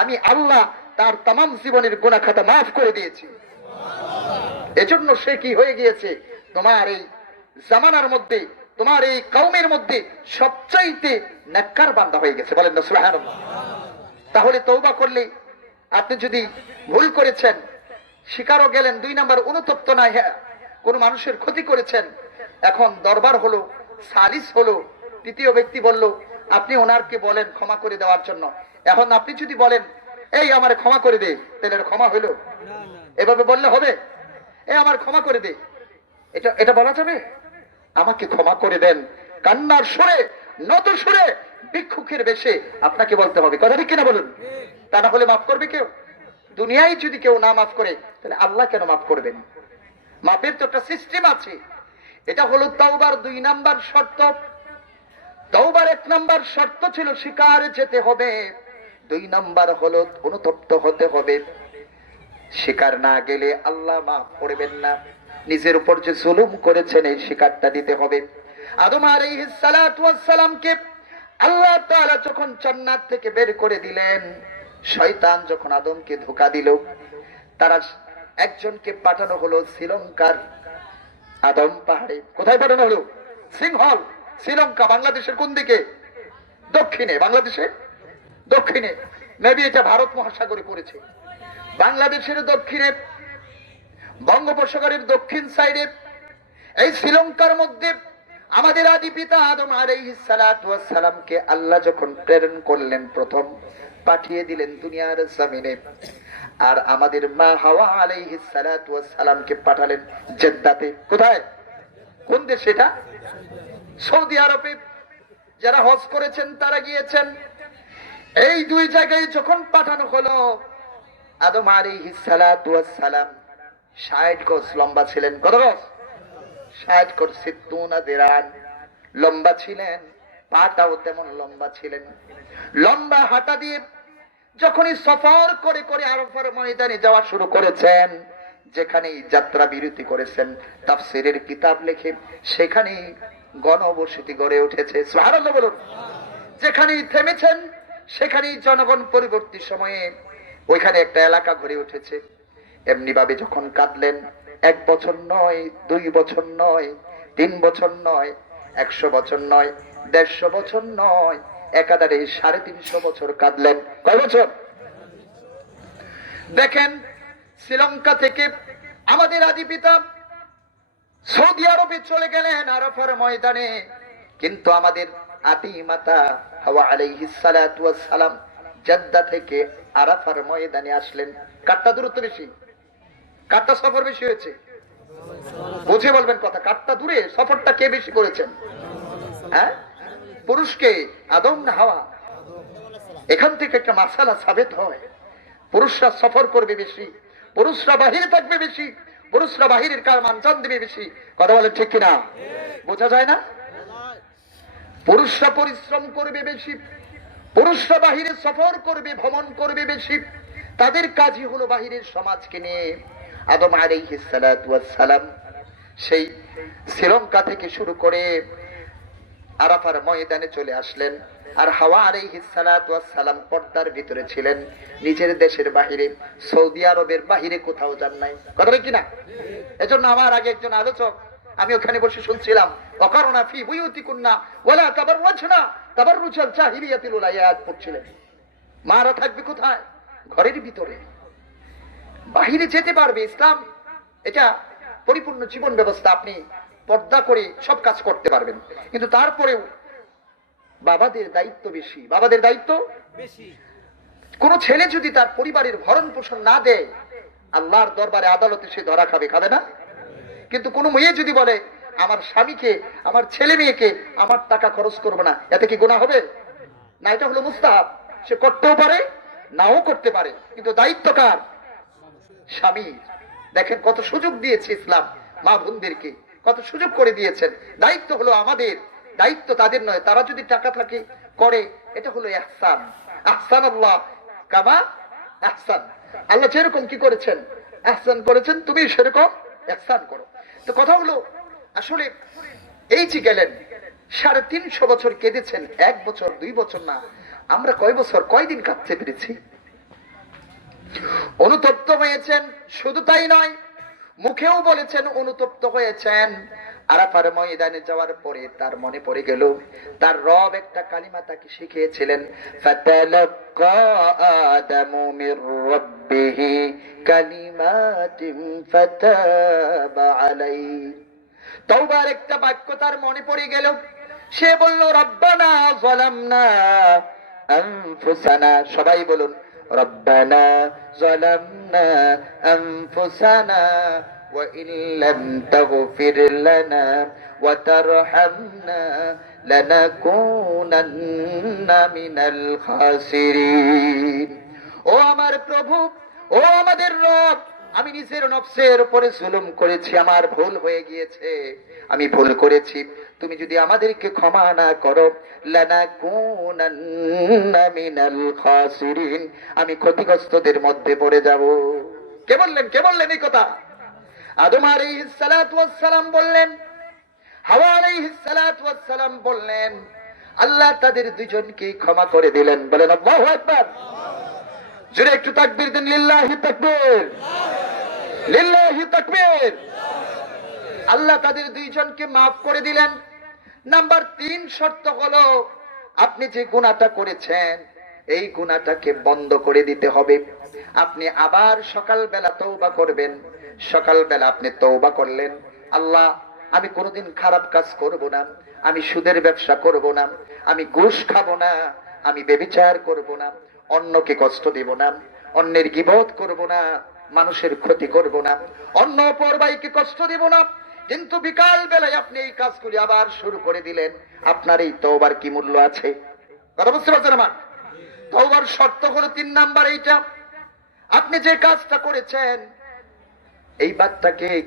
আমি আল্লাহ তার তামাম জীবনের গুনাহ খাতা মাফ করে দিয়েছি। এজন্য সে কি হয়ে গিয়েছে? তোমার এই জামানার মধ্যে, তোমার এই কওমের মধ্যে সবচাইতে নেককার বান্দা হয়ে গেছে। বলেন না সুবহানাল্লাহ। তাহলে তওবা করলে, আপনি যদি ভুল করেছেন, স্বীকারও গেলেন, 2 নাম্বার অনুতপ্ত নাই, হ্যাঁ কোন মানুষের ক্ষতি করেছেন, এখন দরবার হলো, সালিস হলো, তৃতীয় ব্যক্তি বলল, আপনি ওনারকে বলেন ক্ষমা করে দেওয়ার জন্য। এখন আপনি যদি বলেন, এই আমার ক্ষমা করে দে, তাহলে ক্ষমা হলো? এভাবে বললে হবে? এই আমার ক্ষমা করে দে, এটা বলা যাবে? আমাকে ক্ষমা করে দেন, কান্নার সুরে, নত সুরে, ভিক্ষুকের বেশে আপনাকে বলতে হবে। কথা ঠিক কিনা বলুন? তা না হলে মাফ করবে কেউ? দুনিয়ায় যদি কেউ না মাফ করে, তাহলে আল্লাহ কেন মাফ করবেন? মাফের তো একটা সিস্টেম আছে। এটা হলো তওবার 2 নাম্বার শর্ত। তওবার 1 নাম্বার শর্ত ছিল স্বীকার যেতে হবে, 2 নাম্বার হলো অনুতপ্ত হতে হবে। স্বীকার না গেলে আল্লাহ মাফ করবেন না। নিজের উপর যে জুলুম করেছেন, এই স্বীকারটা দিতে হবে। আদম আলাইহিস সালাতু ওয়াস সালামকে আল্লাহ তাআলা যখন জান্নাত থেকে বের করে দিলেন, শয়তান যখন আদমকে ধোঁকা দিল, তারা একজনকে পাঠানো হলো শ্রীলঙ্কার আদম পাহাড়ে। কোথায় পাঠানো হলো? সিংহল, শ্রীলঙ্কা। বাংলাদেশের কোন দিকে? দক্ষিণে, বাংলাদেশে দক্ষিণে, মেবি এটা ভারত মহাসাগরে পড়েছে। বাংলাদেশের দক্ষিণে, বঙ্গোপসাগরের দক্ষিণ সাইডে, এই শ্রীলঙ্কার মধ্যে আমাদের আদি পিতা আদম আলাইহিস সালাতু ওয়াস সালামকে আল্লাহ যখন প্রেরণ করলেন, প্রথম পাঠিয়ে দিলেন দুনিয়ার জমিনে। আর আমাদের মা হাওয়া আলাইহিস সালাতু ওয়াস সালামকে পাঠালেন জেদ্দাতে। কোথায়? কোন দেশ এটা? সৌদি আরবে। যারা হজ করেছেন তারা গিয়েছেন। এই দুই জায়গায় যখন পাঠানো হলো, আদম আলাইহিস সালাতু ওয়াস সালাম 60 গজ লম্বা ছিলেন। কত গজ? 60 গজ, 60 দিরান লম্বা ছিলেন। পাটাও তেমন লম্বা ছিলেন। লম্বা হাঁটা দিয়ে যখনই সফর করে করে আরাফার ময়দানে যাওয়া শুরু করেছেন, যেখানেই যাত্রা বিরতি করেছেন, তাফসীরের কিতাব লেখে সেখানেই গণবসতি গড়ে উঠেছে। সুবহানাল্লাহ বলুন। যেখানেই থেমেছেন সেখানেই জনগণ পরিবর্তী সময়ে ওইখানে একটা এলাকা গড়ে উঠেছে। এমনি ভাবে যখন কাঁদলেন, 1 বছর নয়, 2 বছর নয়, 3 বছর নয়, 100 বছর নয়, 150 বছর নয়, একাধারে 350 বছর কাঁদলেন। কয় বছর? দেখেন, শ্রীলঙ্কা থেকে আমাদের আদি পিতা সৌদি আরবে চলে গেলেন আরাফার ময়দানে, কিন্তু আমাদের আদি মাতা হাওয়া আলাইহিস সালাতু ওয়াস সালাম জেদ্দা থেকে আরাফার ময়দানে আসলেন। কাটটা দূরত্ব বেশি, কাটটা সফর বেশি হয়েছে? বুঝে বলবেন কথা। কাটটা দূরে, সফরটা কে বেশি করেছেন? হ্যাঁ, পুরুষকে আদম না হাওয়া? এখান থেকে একটা মাসালা সাবেত হয়, পুরুষরা সফর করবে বেশি, পুরুষরা বাহিরে থাকবে বেশি, পুরুষরা বাহিরের কার মানজান দেবে বেশি। কথা বলেন ঠিক কিনা? বোঝা যায় না? পুরুষরা পরিশ্রম করবে বেশি, পুরুষরা বাহিরে সফর করবে, ভ্রমণ করবে বেশি। তাদের কাজই হলো বাহিরের সমাজকে নিয়ে। আদম আলাইহিস সালাতু ওয়াস সালাম সেই শ্রীলঙ্কা থেকে শুরু করে আরাফার ময়দানে চলে আসলেন। আর হাওয়া আলাইহিস সালাতু ওয়াস সালাম পর্দার ভিতরে ছিলেন, নিজের দেশের বাহিরে, সৌদি আরবের বাহিরে কোথাও যান নাই। কথা বলে কিনা? এজন্য আমার আগে একজন আলোচক, আমি ওখানে বসে শুনছিলাম, ওয়াকারনা ফি বুয়ুতিকুন্না ওয়ালা তাবাররাজনা তাবাররুজাল জাহিলিয়াতিল উলা, আয়াত পড়ছিলেন। মারা থাকবে কোথায়? ঘরের ভিতরে। বাহিরে যেতে পারবে, ইসলাম এটা পরিপূর্ণ জীবন ব্যবস্থা, আপনি পর্দা করে সব কাজ করতে পারবেন। কিন্তু তারপরেও বাবাদের দায়িত্ব বেশি, বাবাদের দায়িত্ব বেশি। কোন ছেলে যদি তার পরিবারের ভরণ পোষণ না দেয়, আল্লাহর দরবারে আদালতে সে ধরা খাবে, খাবে না? কিন্তু কোন মেয়ে যদি বলে আমার স্বামীকে, আমার ছেলে মেয়েকে আমার টাকা খরচ করবো না, এতে কি গুনাহ হবে? না, এটা হলো মুস্তাহাব। সে করতেও পারে, নাও করতে পারে, কিন্তু দায়িত্ব কার? স্বামী। দেখেন কত সুযোগ দিয়েছে ইসলাম মা বোনদেরকে, কত সুযোগ করে দিয়েছেন। দায়িত্ব হলো আমাদের, দায়িত্ব তাদের নয়। তারা যদি টাকা থাকে করে, এটা হলো ইহসান। আহসানাল্লাহ কামা আহসান। আল্লাহ যেরকম কি করেছেন, ইহসান করেছেন, তুমি সেরকম ইহসান করো। তো কথা হলো, আসলে এই যে গেলেন 350 বছর কেঁদেছেন, 1 বছর 2 বছর না, আমরা কয় বছর কয়দিন কাঁদতে পেরেছি? অনুতপ্ত হয়েছেন। শুধু তাই নয়, মুখেও বলেছেন অনুতপ্ত হয়েছেন। আরাফার ময়দানে যাওয়ার পরে তার মনে পড়ে গেল তার রব একটা কালিমা তাকে শিখিয়েছিলেন, ফাতালাক্কা আদামু মির রাব্বিহি কালিমাতিন ফাতাবা আলাইহি। তওবার একটা বাক্য তার মনে পড়ে গেল। সে বলল, রব্বানা যালামনা আনফুসানা। সবাই বলুন, রব্বানা যালামনা আনফুসানা ওয়া ইল্লাম তাগফির লানা ওয়া তারহামনা লানাকুনান্না মিনাল খাসিরিন। ও আমার প্রভু, ও আমাদের রব, আমি নিজের নফসের উপরে জুলুম করেছি, আমার ভুল হয়ে গিয়েছে, আমি ভুল করেছি। তুমি যদি আমাদেরকে ক্ষমা না করো, লানাকুনান্না মিনাল খাসিরিন, আমি ক্ষতিগ্রস্তদের মধ্যে পড়ে যাব। কে বললেন? কে বললেন এই কথা? আদম আলাইহিস সালাতু ওয়াস সালাম বললেন, হাওয়া আলাইহিস সালাতু ওয়াস সালাম বললেন। আল্লাহ তাদের দুইজনকে ক্ষমা করে দিলেন। বলেন আল্লাহু আকবার। জোরে একটু তাকবীর দেন, লিল্লাহি তাকবীর, লিল্লাহি তাকবীর। আল্লাহ তাদের দুইজনকে মাফ করে দিলেন। নাম্বার 3 শর্ত হলো আপনি যে গুনাহটা করেছেন এই গুনাহটাকে বন্ধ করে দিতে হবে। আপনি আবার সকালবেলা তওবা করবেন। সকালবেলা আপনি তওবা করলেন, আল্লাহ আমি কোনোদিন খারাপ কাজ করব না, আমি সুদের ব্যবসা করব না, আমি ঘুষ খাবো না, আমি ব্যভিচার করব না, অন্যকে কষ্ট দেব না, অন্যের গীবত করব না, মানুষের ক্ষতি করব না, অন্য পরবাইকে কষ্ট দেব না। কিন্তু বিকাল বেলায় আপনি এই কাজগুলি আবার শুরু করে দিলেন। আপনার এই তওবার কি মূল্য আছে? কথা বুঝতে পারছেন আমার? তওবার শর্ত হলো 3 নাম্বার এইটা, আপনি যে কাজটা করেছেন এই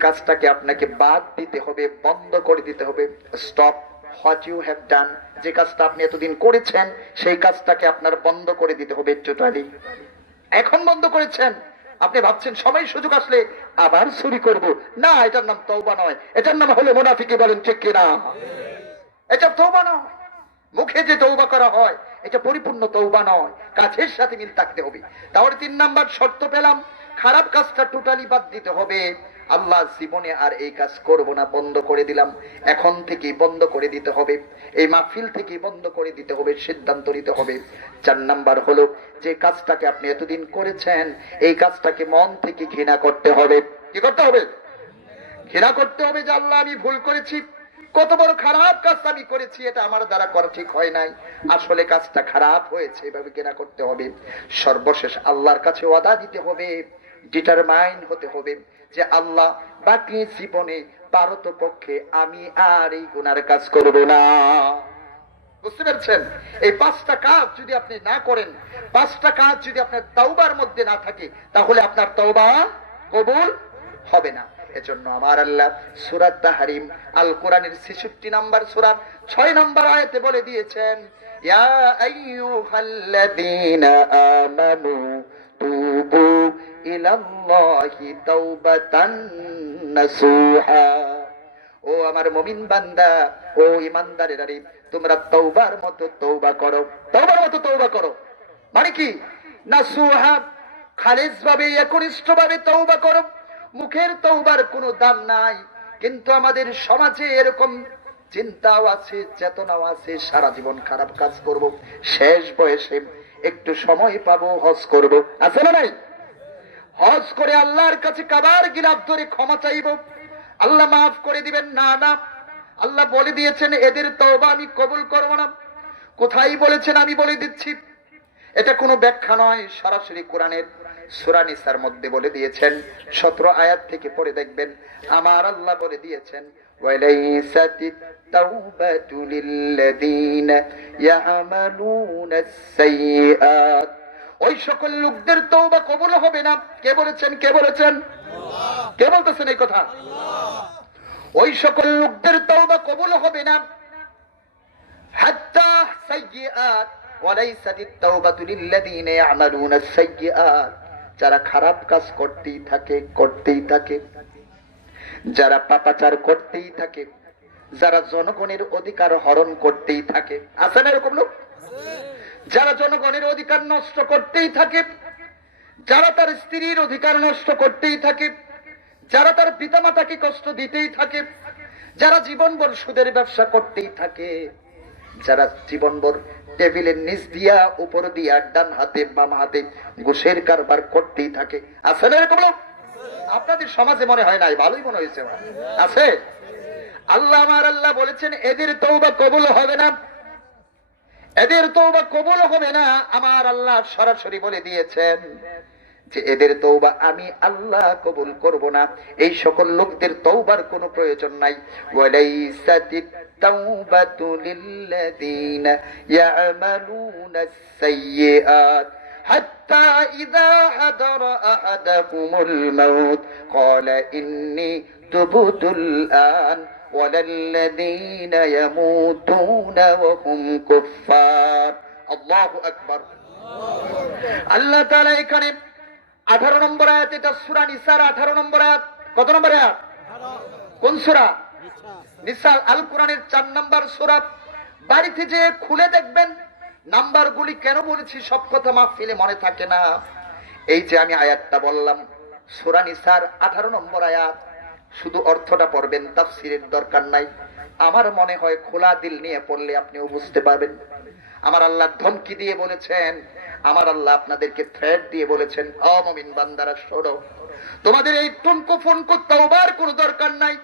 কাজটাকে আপনাকে বাদ দিতে হবে, বন্ধ করে দিতে হবে। Stop what you have done. যে কাজটা আপনি এতদিন করেছেন সেই কাজটাকে আপনার বন্ধ করে দিতে হবে টোটালি। এখন বন্ধ করেছেন, আপনি ভাবছেন সময় সুযোগ আসলে আবার চুরি করব, না, এটার নাম তওবা নয়, এটার নাম হলো মুনাফিকি। বলেন ঠিক কিনা? এটা তওবা নয়। মুখে যে তওবা করা হয় এটা পরিপূর্ণ তওবা নয়, কাজের সাথে মিল থাকতে হবে। তাহলে 3 নাম্বার শর্ত পেলাম, খারাপ কাজটা টোটালি বাদ দিতে হবে। আল্লাহ জীবনে আর এই কাজ করব না, বন্ধ করে দিলাম, এখন থেকেই বন্ধ করে দিতে হবে, এই মাহফিল থেকেই বন্ধ করে দিতে হবে, সিদ্ধান্ত নিতে হবে। 4 নাম্বার হলো যে কাজটাকে আপনি এতদিন করেছেন এই কাজটাকে মন থেকে ঘৃণা করতে হবে। কি করতে হবে? ঘৃণা করতে হবে যে আল্লাহ আমি ভুল করেছি, কত বড় খারাপ কাজ আমি করেছি, এটা আমার দ্বারা করা ঠিক হয় নাই, আসলে কাজটা খারাপ হয়েছে, এভাবে ঘৃণা করতে হবে। সর্বশেষ আল্লাহর কাছে ওয়াদা দিতে হবে, ডিটারমাইন হতে হবে যে আল্লাহ বাকি জীবনে পারতপক্ষে আমি আর এই গুনার কাজ করব না। বুঝতে পারছেন? এই 5টা কাজ যদি আপনি না করেন, 5টা কাজ যদি আপনার তওবার মধ্যে না থাকে, তাহলে আপনার তওবা কবুল হবে না। এজন্য আমার আল্লাহ সূরা তাহরিম আল কোরআনের 66 নম্বর সূরা 6 নম্বর আয়াতে বলে দিয়েছেন, ইয়া আইয়ুহাল্লাযীনা আমানু তুবু ইলাল্লাহি তাওবাতান নাসুহা। ও আমার মুমিন বান্দা, ও ঈমানদারেরা, তোমরা তওবার মতো তওবা করো। তওবার মতো তওবা করো মানে কি? নাসুহা, খালিস ভাবে, একনিষ্ঠ ভাবে তওবা করো। মুখের তওবার কোনো দাম নাই, কিন্তু আমাদের সমাজে এরকম চিন্তাও আছে, চেতনাও আছে, সারা জীবন খারাপ কাজ করব, শেষ বয়সে একটু সময় পাবো হজ করব, আছে না নাই? হজ করে আল্লাহর কাছে কাবার গিলাফ ধরে ক্ষমা চাইব, আল্লাহ মাফ করে দিবেন। না না, আল্লাহ বলে দিয়েছেন এদের তওবা আমি কবুল করব না। কোথায় বলেছেন আমি বলে দিচ্ছি, এটা কোনো ব্যাখ্যা নয়, সরাসরি কোরআনের সূরা নিসার মধ্যে বলে দিয়েছেন। 17 আয়াত থেকে পড়ে দেখবেন, আমার আল্লাহ বলে দিয়েছেন, ওয়ালাইসাতিত তাওবাতু লিল্লাযীনা ইয়ামালুনাস সাইয়্যাত। ওই সকল লোকদের তওবা কবুল হবে না। কে বলেছেন? কে বলেছেন? আল্লাহ। কে বলতেছেন এই কথা? আল্লাহ। ওই সকল লোকদের তওবা কবুল হবে না, হাত্তা সাইয়্যাত ওয়ালাইসাতিত তাওবাতু লিল্লাযীনা ইয়ামালুনাস সাইয়্যাত। যারা খারাপ কাজ করতেই থাকে, যারা পাপাচার করতেই থাকে, যারা জনগণের অধিকার হরণ করতেই থাকে, আছে না এরকম লোক? যারা জনগণের অধিকার নষ্ট করতেই থাকে, যারা তার স্ত্রীর অধিকার নষ্ট করতেই থাকে, যারা তার পিতামাতাকে কষ্ট দিতেই থাকে, যারা জীবনভর সুদের ব্যবসা করতেই থাকে, যারা জীবনভর টেবিলের নিচ দিয়া উপর দিয়া ডান হাতে বাম হাতে ঘুষের কারবার করতেই থাকে, আছে না এরকম লোক? আপনাদের সমাজে মনে হয় নাই, ভালোই মনে হয়েছে, আছে। আল্লাহ, আমার আল্লাহ বলেছেন এদের তওবা কবুল হবে না, এদের তওবা কবুল হবে না। আমার আল্লাহ সরাসরি বলে দিয়েছেন যে এদের তওবা আমি আল্লাহ কবুল করব না। এই সকল লোকদের তওবার কোনো প্রয়োজন নাই। ওয়ালাইসাতিত তাওবাতু লিল্লাযীনা ইয়ামালুনাস সাইয়্যাত হাত্তা ইযা হাদারা আহাদাকুমুল মাউত ক্বালা ইন্নী তুবতুল আন ওয়ালাল্লাযীনা ইয়ামুতুনা ওয়া হুম কুফফার। আল্লাহু আকবার। আল্লাহ তাআলা এখানে 18 নম্বর আয়াত, এটা সূরা নিসার 18 নম্বর আয়াত। কত নম্বর আয়াত? কোন সূরা? নিসা। আল কোরআনের 4 নম্বর সূরা। বাড়িতে যে খুলে দেখবেন নাম্বারগুলি। কেন বলেছি সব কথা মাহফিলে মনে থাকে না। এই যে আমি আয়াতটা বললাম সূরা নিসার 18 নম্বর আয়াত, শুধু অর্থটা পড়বেন, তাফসীরের দরকার নাই। আমার মনে হয় খোলা দিল নিয়ে পড়লে আপনিও বুঝতে পারবেন। আমার আল্লাহ ধমকি দিয়ে বলেছেন, আমার আল্লাহ আপনাদেরকে থ্রেট দিয়ে বলেছেন, ও মুমিন বান্দারা শোনো, তোমাদের এই টুনকো ফোনকো তওবার কোনো দরকার নাই।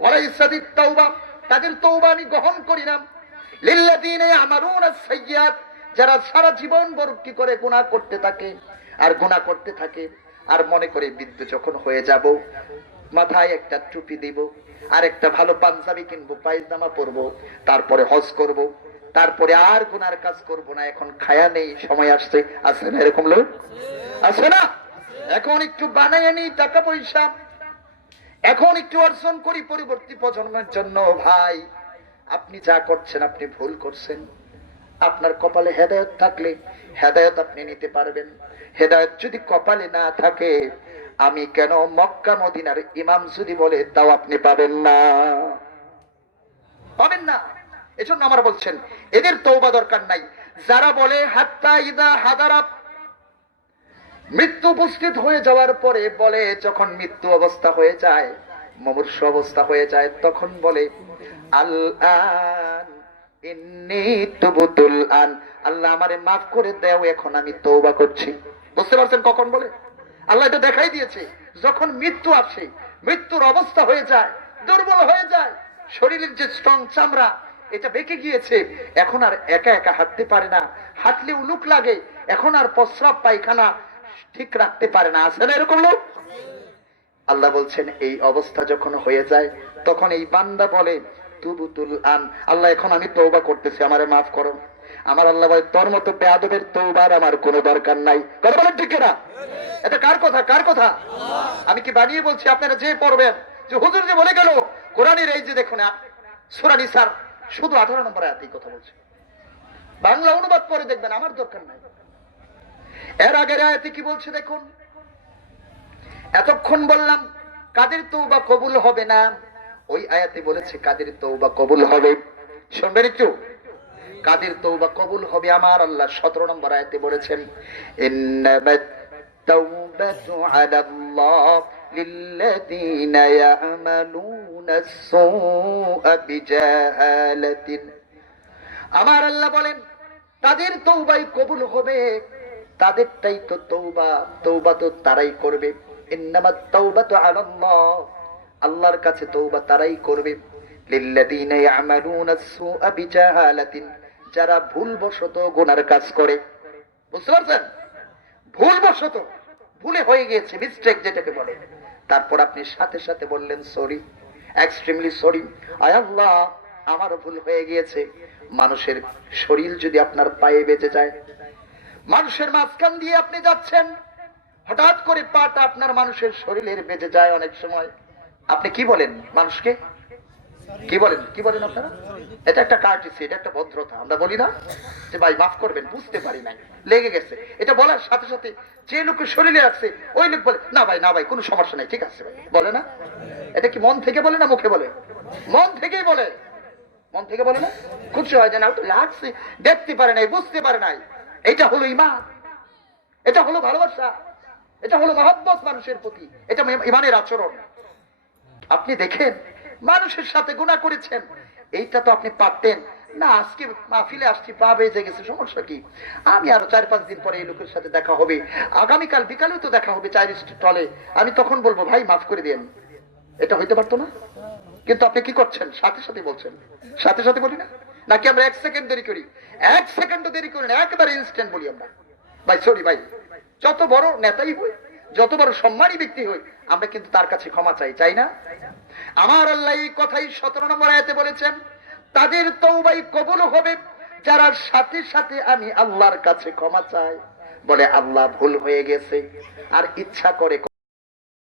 ওয়ালাইসাদিত তাওবা, তাদের তওবা আমি গ্রহণ করি না। লিল্লাযীনা ইয়ামালুনা সাইয়্যাত, যারা সারা জীবন ভর কি করে গুনাহ করতে থাকে আর গুনাহ করতে থাকে, আর মনে করে বৃদ্ধ যখন হয়ে যাব, মাথায় একটা টুপি দিব, আর একটা ভালো পাঞ্জাবি কিনবো, পায়জামা পরবো, তারপরে হজ করব, তারপরে আর গুনার কাজ করব না, এখন খায়া নেই, সময় আসছে। আছে না এরকম লোক? আছে না? এখন একটু বানায় নি টাকা পয়সা, এখন একটু অর্জন করি পরবর্তী প্রজন্মের জন্য। ভাই, আপনি যা করছেন আপনি ভুল করছেন। আপনার কপালে হেদায়েত থাকলে হেদায়েত আপনি নিতে পারবেন। হেদায়েত যদি কপালে না থাকে, আমি কেন মক্কা মদিনার ইমাম যদি বলে তাও আপনি পাবেন না, পাবেন না। এজন্য আমরা বলছেন এদের তওবা দরকার নাই। যারা বলে হাত্তা ইদা হাদারা, মৃত্যু উপস্থিত হয়ে যাওয়ার পরে বলে, যখন মৃত্যু অবস্থা হয়ে যায়, মুমূর্ষ অবস্থা হয়ে যায়, তখন বলে আল আন ইন্নী তুবতুল আন, আল্লাহ আমারে মাফ করে দাও, এখন আমি তওবা করছি। বুঝতে পারছেন কখন বলে? আল্লাহ এটা দেখাই দিয়েছে, যখন মৃত্যু আসে, মৃত্যুর অবস্থা হয়ে যায়, দুর্বল হয়ে যায়, শরীরের যে স্ট্রং চামড়া এটা বেঁকে গিয়েছে, এখন আর একা একা হাঁটতে পারে না, হাঁটলে উলুক লাগে, এখন আর প্রস্রাব পায়খানা ঠিক রাখতে পারে না। আছে না এরকম লোক? আল্লাহ বলছেন এই অবস্থা যখন হয়ে যায়, তখন এই বান্দা বলে তুবুতুল আন, আল্লাহ এখন আমি তওবা করতেছি, আমারে মাফ করো। আমার আল্লাহ বলে তোর মতো বেয়াদবের তওবার আমার কোনো দরকার নাই। কথা বলেন ঠিক না? এটা কার কথা? কার কথা? আমি কি বানিয়ে বলছি? আপনারা যে পড়বেন, যে হুজুর যে বলে গেল, কোরআনের এই যে দেখুন সূরা নিসার শুধু 18 নম্বর আয়াতেই কথা বলছে, বাংলা অনুবাদ করে দেখবেন, আমার দরকার নাই। এর আগের আয়াতে কি বলছে দেখুন। এতক্ষণ বললাম কাদের তওবা কবুল হবে না, ওই আয়াতে বলেছে কাদের তওবা কবুল হবে। শুনবেন একটু, কাদের তওবা কবুল হবে আমার আল্লাহ 17 নম্বর আয়াতে বলেছেন, ইন্নামাত তাওবাতু আলাল্লাহ লিল্লাযীনা ইয়া'মালুনাস সুআ বিজাহালাতিন। আমার আল্লাহ বলেন তাদের তওবাই কবুল হবে, তাদেরটাই তো তওবা, তওবা তো তারাই করবে। ইন্নামাত তাওবাতু আলাল্লাহ, আল্লাহর কাছে তওবা তারাই করবে, লিল্লাযীনা ইয়া'মালুনাস সুআ বিজাহালাতিন, যারা ভুলবশত গুনার কাজ করে। বুঝতে পারছেন? ভুলবশত, ভুলে হয়ে গিয়েছে, মিস্টেক যেটাকে বলে, তারপর আপনি সাথে সাথে বললেন সরি, এক্সট্রিমলি সরি, আয় আল্লাহ আমার ভুল হয়ে গিয়েছে। মানুষের শরীর যদি আপনার পায়ে বেঁচে যায়, মানুষের মাঝখান দিয়ে আপনি যাচ্ছেন, হঠাৎ করে পাটা আপনার মানুষের শরীরের বেঁচে যায়, অনেক সময় আপনি কি বলেন মানুষকে? কি বলেন? কি বলেন আপনারা? এটা একটা কার্টিসি, এটা একটা ভদ্রতা। আমরা বলি না যে ভাই মাফ করবেন, বুঝতে পারি নাই, লেগে গেছে। এটা বলার সাথে সাথে যে লোকের শরীরে আছে ওই লোক বলে না ভাই, না ভাই, কোনো সমস্যা নাই, ঠিক আছে ভাই, বলে না? এটা কি মন থেকে বলে না মুখে বলে? মন থেকেই বলে, মন থেকে বলে না? খুশি হয় যে না লাগছে, দেখতে পারে নাই, বুঝতে পারে নাই। এটা হলো ঈমান, এটা হলো ভালোবাসা, এটা হলো মহব্বত মানুষের প্রতি, এটা ঈমানের আচরণ। আপনি দেখেন মানুষের সাথে গুনাহ করেছেন, এইটা তো আপনি পারতেন না, আজকে মাহফিলে আসছি, পা বেজে গেছে, সমস্যা কি? আমি আরো 4-5 দিন পরে এই লোকের সাথে দেখা হবে, আগামীকাল বিকালেও তো দেখা হবে চায়ের স্টলে, আমি তখন বলবো ভাই মাফ করে দেন। এটা হইতে পারতো না? কিন্তু আপনি কি করছেন? সাথে সাথে বলছেন। সাথে সাথে বলি না, নাকি আমরা 1 সেকেন্ড দেরি করি? 1 সেকেন্ডও দেরি করি না, একেবারে ইনস্ট্যান্ট বলি আমরা ভাই সরি ভাই। যত বড় নেতাই হই, যত বড় সম্মানী ব্যক্তি হই, আমরা কিন্তু তার কাছে ক্ষমা চাই, চাই না? আমার আল্লাহ এই কথাই 17 নম্বর আয়াতে বলেছেন, তাদের তওবাই কবুল হবে যারা সাথে সাথে আমি আল্লাহর কাছে ক্ষমা চাই, বলে আল্লাহ ভুল হয়ে গেছে, আর ইচ্ছা করে